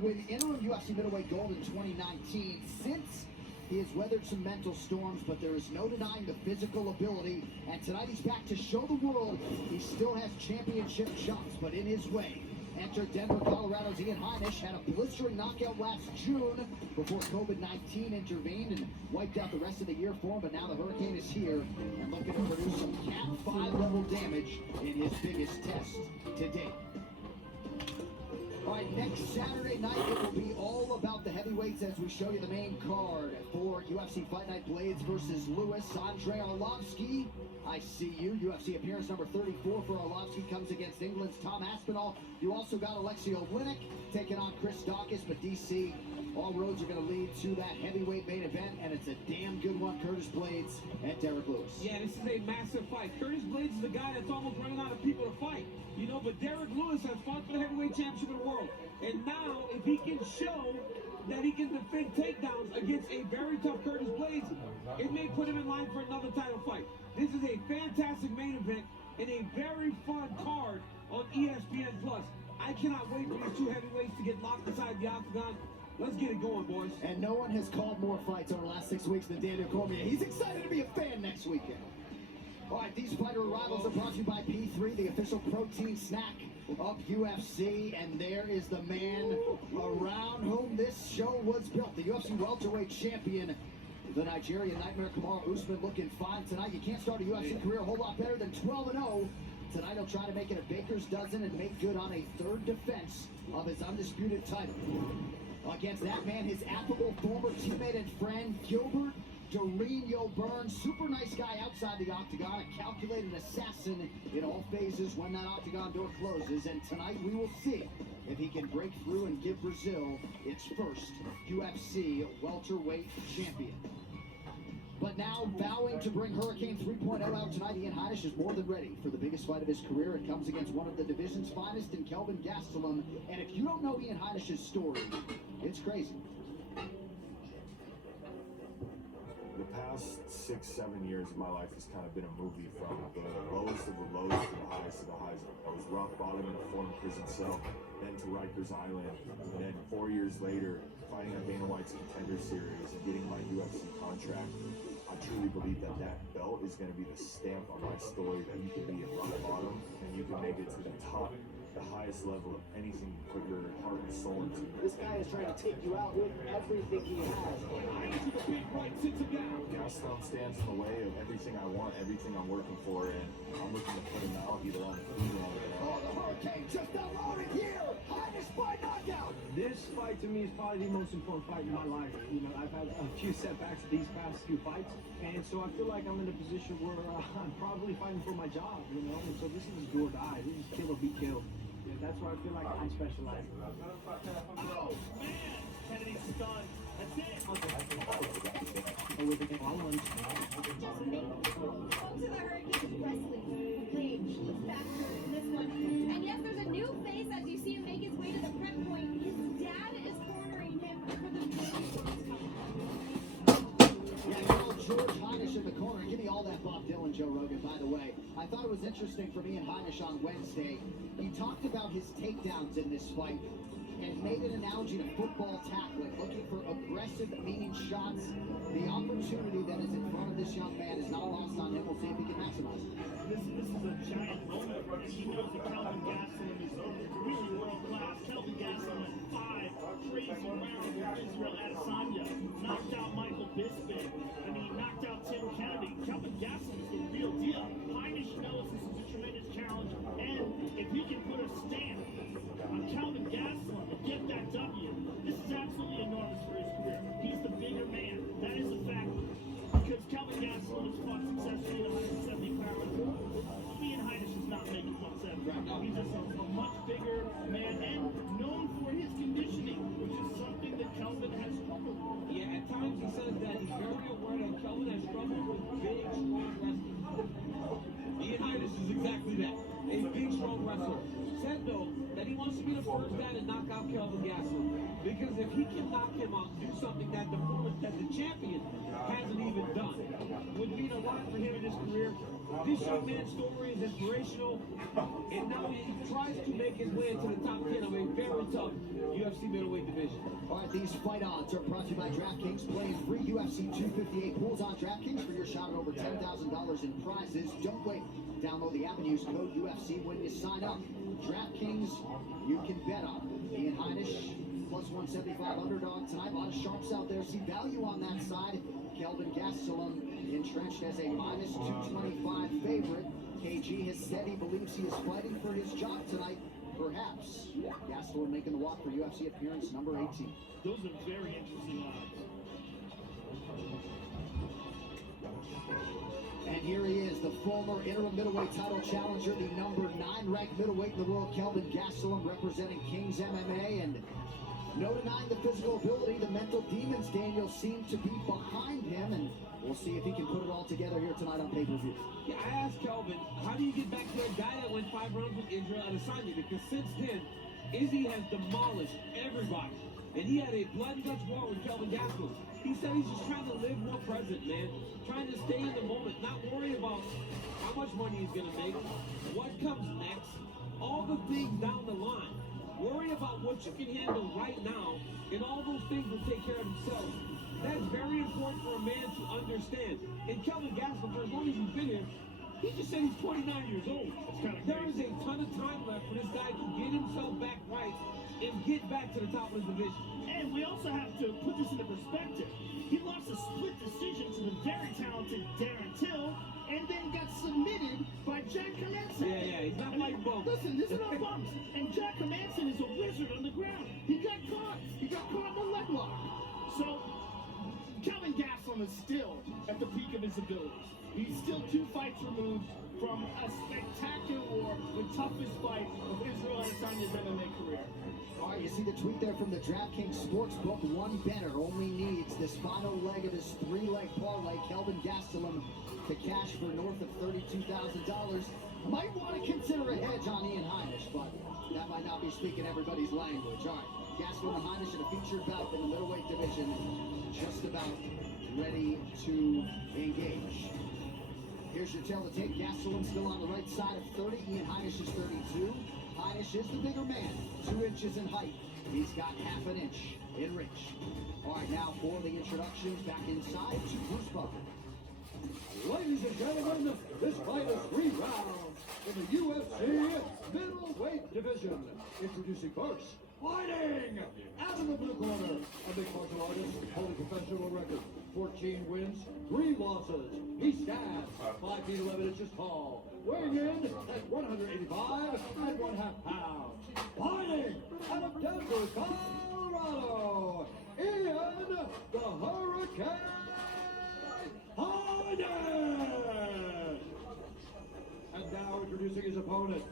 win interim UFC middleweight gold in 2019. Since he has weathered some mental storms, but there is no denying the physical ability. And tonight he's back to show the world he still has championship shots, but in his way. Enter Denver, Colorado's Ian Heinisch. Had a blistering knockout last June before COVID-19 intervened and wiped out the rest of the year for him. But now the Hurricane is here and looking to produce some Cat 5 level damage in his biggest test to date. All right, next Saturday night, it will be all about the heavyweights as we show you the main card for UFC Fight Night. Blades versus Lewis. Andrei Arlovski, I see you. UFC appearance number 34 for Arlovski comes against England's Tom Aspinall. You also got Alexei Oleinik taking on Chris Daukaus, but DC, all roads are going to lead to that heavyweight main event, and it's a damn good one. Curtis Blades and Derek Lewis. Yeah, this is a massive fight. Curtis Blades is the guy that's almost running out of people to fight. You know, but Derek Lewis has fought for the heavyweight championship of the world. And now, if he can show that he can defend takedowns against a very tough Curtis Blades, it may put him in line for another title fight. This is a fantastic main event and a very fun card on ESPN+. I cannot wait for these two heavyweights to get locked inside the octagon. Let's get it going, boys. And no one has called more fights over the last 6 weeks than Daniel Cormier. He's excited to be a fan next weekend. All right, these fighter rivals are brought to you by P3, the official protein snack of UFC. And there is the man around whom this show was built, the UFC welterweight champion, the Nigerian Nightmare Kamaru Usman, looking fine tonight. You can't start a UFC career a whole lot better than 12-0. Tonight he'll try to make it a baker's dozen and make good on a third defense of his undisputed title. Against that man, his affable former teammate and friend, Gilbert Dorino Burns. Super nice guy outside the octagon, a calculated assassin in all phases when that octagon door closes. And tonight we will see if he can break through and give Brazil its first UFC welterweight champion. But now, vowing to bring Hurricane 3.0 out tonight, Ian Heinisch is more than ready for the biggest fight of his career. It comes against one of the division's finest in Kelvin Gastelum. And if you don't know Ian Heinisch's story, it's crazy. The past 6-7 years of my life has kind of been a movie, from the lowest of the lows to the highest of the highs. I was rock bottom in a former prison cell, then to Rikers Island, and then 4 years later, fighting on Dana White's Contender Series and getting my UFC contract. I truly believe that that belt is going to be the stamp on my story, that you can be at rock bottom and you can make it to the top, the highest level of anything you put your heart and soul into. This guy is trying to take you out with everything he has. Gastelum stands in the way of everything I want, everything I'm working for, and I'm looking to put him out either on the feet or on the ground. Oh, the Hurricane just unloaded here! Heinisch by knockout! This fight to me is probably the most important fight in my life. You know, I've had a few setbacks these past few fights, and so I feel like I'm in a position where I'm probably fighting for my job, you know, and so this is do or die. This is kill or be killed. Yeah, that's where I feel like I'm specialized. Oh, man! Kennedy's stunned. That's it! With the long ones. Folks of the Hurricane's wrestling play a key factor in this one. And yes, there's a new face as you see him make his way to the prep point. His dad is cornering him for the Yeah, now George Heinisch in the corner. Give me all that Bob Dylan, Joe Rogan, by the way. I thought it was interesting for me and Heinisch on Wednesday. He talked about his takedowns in this fight and made an analogy to football tackling, looking for aggressive, meaning shots. The opportunity that is in front of this young man is not lost on him. We'll see if he can maximize it. This is a giant moment for him. He knows that Kelvin Gastelum is really world class. Kelvin Gastelum had 5 crazy rounds with Israel Adesanya. Knocked out Michael Bisping. I mean, knocked out Tim Kennedy. Kelvin Gastelum is the real deal. Heinisch knows this is a tremendous challenge. And if he can put a stamp on Kelvin Gastelum and get that W, this is absolutely enormous for his career. He's the bigger man. That is a fact. Because Kelvin Gastelum has fought successfully at 170 pounds. Ian Heinisch is not making 170. He's just a much bigger man and known for his conditioning, which is something that Kelvin has struggled with. Yeah, at times he says that he's very aware that Because if he can knock him out and do something that the champion hasn't even done, would mean a lot for him in his career. This young man's story is inspirational, and now he tries to make his way into the top 10 of a very tough UFC middleweight division. All right, these fight odds are brought to you by DraftKings. Playing free UFC 258 pools on DraftKings for your shot at over $10,000 in prizes. Don't wait. Download the app and use code UFC when you sign up. DraftKings, you can bet on. Ian Heinisch, plus 175 underdog tonight. A lot of sharps out there. See value on that side. Kelvin Gastelum entrenched as a minus 225 favorite. KG has said he believes he is fighting for his job tonight. Perhaps Gastelum making the walk for UFC appearance number 18. Those are very interesting odds. And here he is, the former interim middleweight title challenger, the number 9 ranked middleweight in the world, Kelvin Gastelum, representing Kings MMA. And no denying the physical ability, the mental demons, Daniel, seem to be behind him. And we'll see if he can put it all together here tonight on pay-per-view. Yeah, I asked Kelvin, how do you get back to a guy that went 5 rounds with Israel Adesanya? Because since then, Izzy has demolished everybody. And he had a blood and guts war with Kelvin Gastelum. He said he's just trying to live more present, man. Trying to stay in the moment, not worry about how much money he's going to make, what comes next, all the things down the line. Worry about what you can handle right now, and all those things will take care of themselves. That's very important for a man to understand. And Kelvin Gastelum, for as long as he's been here, he just said he's 29 years old. There is a ton of time left for this guy to get himself back right and get back to the top of the division. And we also have to put this into perspective. He lost a split decision to the very talented Darren Till, and then got submitted by Jack Hermanson. Yeah, he's not like bumps. Listen, this is not bumps. And Jack Hermanson is a wizard on the ground. He got caught. He got caught in the leg lock. So, Kelvin Gastelum is still at the peak of his abilities. He's still 2 fights removed from a spectacular war, the toughest fight of Israel Adesanya's MMA career. All right, you see the tweet there from the DraftKings Sportsbook. One bettor only needs this final leg of his 3-leg parlay, Kelvin Gastelum, to cash for north of $32,000. Might want to consider a hedge on Ian Heinisch, but that might not be speaking everybody's language. All right, Gastelum and Heinisch in a featured bout in the middleweight division, just about ready to engage. Here's your tail to tape. Gastelum still on the right side of 30. Ian Heinisch is 32. Heinisch is the bigger man, 2 inches in height. He's got half an inch in reach. All right, now for the introductions, back inside to Bruce Buffer. Ladies and gentlemen, this fight is 3 rounds in the UFC middleweight division. Introducing first, fighting out of the blue corner, a mixed martial artist holding professional record, 14 wins, 3 losses. He stands 5 feet 11 inches tall, weighing in at 185 and 1/2 pounds. Fighting out of Denver, Colorado, Ian the Hurricane Heinisch. And now introducing his opponent,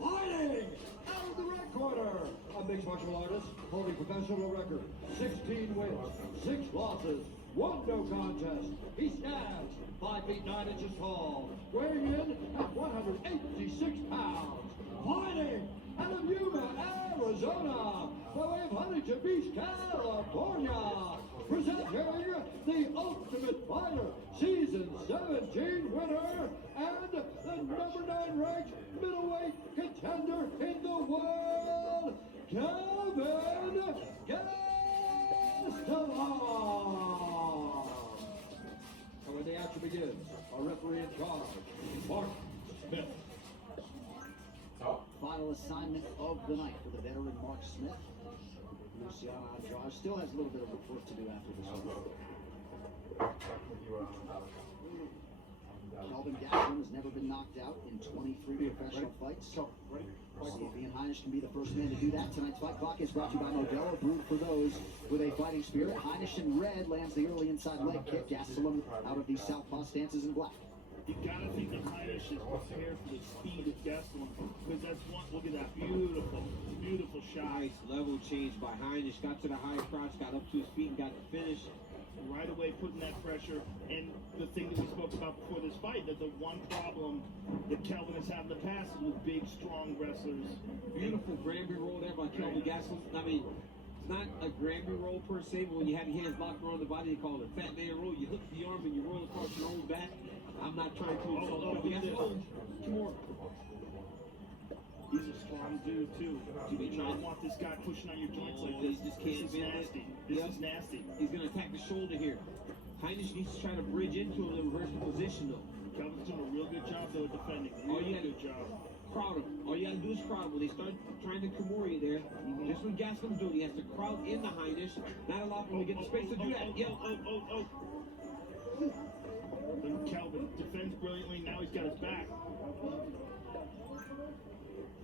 fighting out of the red corner, a mixed martial artist holding professional record, 16 wins, 6 losses, 1 no contest. He stands 5 feet 9 inches tall, weighing in at 186 pounds. Fighting out of Yuma, Arizona, by way of Huntington Beach, California, presenting the Ultimate Fighter Season 17 winner and the number 9 ranked middleweight contender in the world, Kelvin Gastelum. And when the action begins, our referee in charge, Mark Smith. Final assignment of the night for the veteran Mark Smith. Luciano Andrade still has a little bit of work to do after this one. Kelvin Gastelum has never been knocked out in 23 professional fights. We'll see if Ian Heinisch can be the first man to do that. Tonight's fight clock is brought to you by Modelo, brewed for those with a fighting spirit. Heinisch in red lands the early inside leg kick. Gastelum out of the southpaw stances in black. You gotta think that Heinisch is prepared for the speed of Gastelum, because that's one. Look at that beautiful shot. Nice level change by Heinisch. Got to the high crotch, got up to his feet, and got the finish. Right away putting that pressure. And the thing that we spoke about before this fight, that the one problem that Kelvin has had in the past is with big, strong wrestlers. Beautiful Granby roll there by Kelvin Gastelum. I mean, It's not a Grammy roll per se, but when you have your hands locked around the body, they call it a fat man roll. You hook the arm and you roll across your own back. I'm not trying to insult Kelvin Gastelum. Kimura. He's a strong dude too. You do not want this guy pushing on your joints like this. He just This can't is bend it. nasty. This Yep. is nasty. He's going to attack the shoulder here. Heinisch needs to try to bridge into him and reverse the position though. Kelvin's doing a real good job though at defending. Oh, Really yeah. good job. Crowd him. All you got to do is crowd him. When they start trying to Kimura you there, just what Gastelum's doing. He has to crowd in the Heinisch, not allow him to get the space to do that. Yep. Then Kelvin defends brilliantly. Now he's got his back.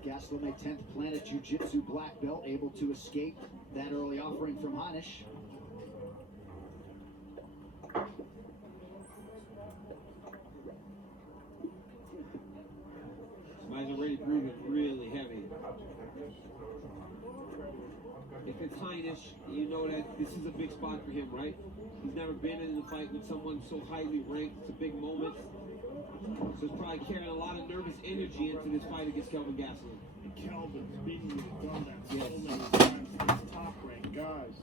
Gastelum, a 10th Planet Jiu-Jitsu black belt, able to escape that early offering from Heinisch. Somebody's already breathing really heavy. If it's Heinisch, you know that this is a big spot for him, right? He's never been in a fight with someone so highly ranked. It's a big moment. So he's probably carrying a lot of nervous energy into this fight against Kelvin Gastelum. And Kelvin's beating with a gun that so Yes. many times against top ranked guys.